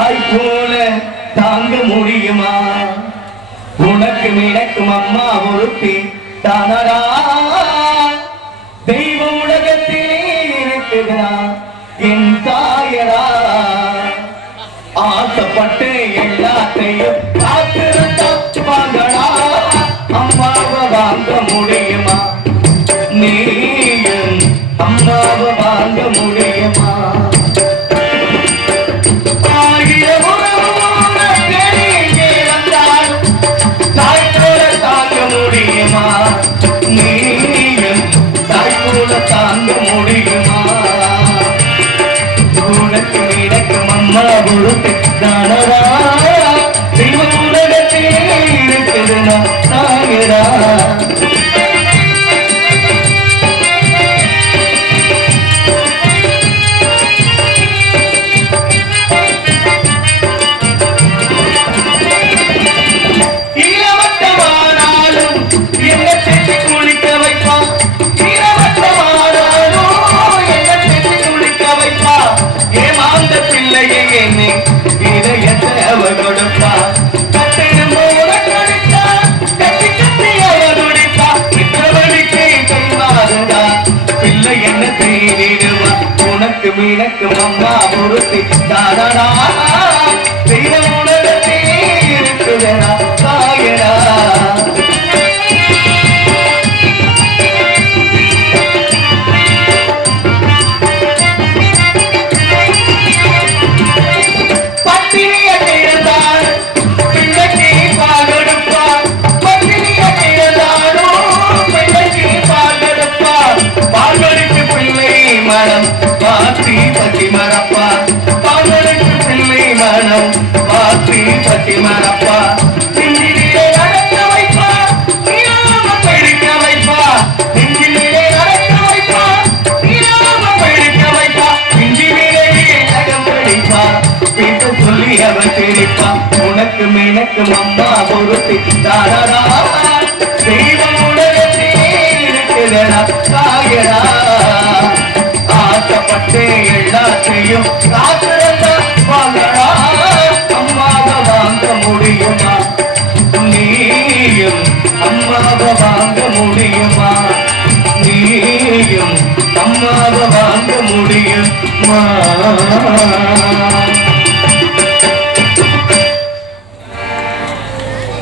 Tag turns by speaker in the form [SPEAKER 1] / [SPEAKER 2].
[SPEAKER 1] தாய் போல தாங்க முடியுமா? உனக்கு மிடக்கும் அம்மா ஒருத்தி தானடா? தெய்வ உலகத்திலே இருக்கிறான் என் தாயரா ஆசைப்பட்டு எல்லாத்தையும் காத்திருந்தா வாங்கடா. அம்மாவை வாங்க முடியுமா? நீயும் அம்மாவை வாங்க முடியும்? போல முடியுமா? உனக்கு இடக்கும் அம்மா உருட்டு தானதா பிள்ளை என்ன செய்திடுவா உனக்கு மீனக்கு அம்மா பொருத்தி. தானடா மனம் அவன் சிரிப்பான் உனக்கு எனக்கு அம்மா பொருத்தி தாரடா தெய்வம் உலகத்திலே இருக்கிறடா முடியுமா? நீயும் அம்மாவை வாங்க முடியுமா? நீயும் அம்மாவை வாங்க முடியுமா?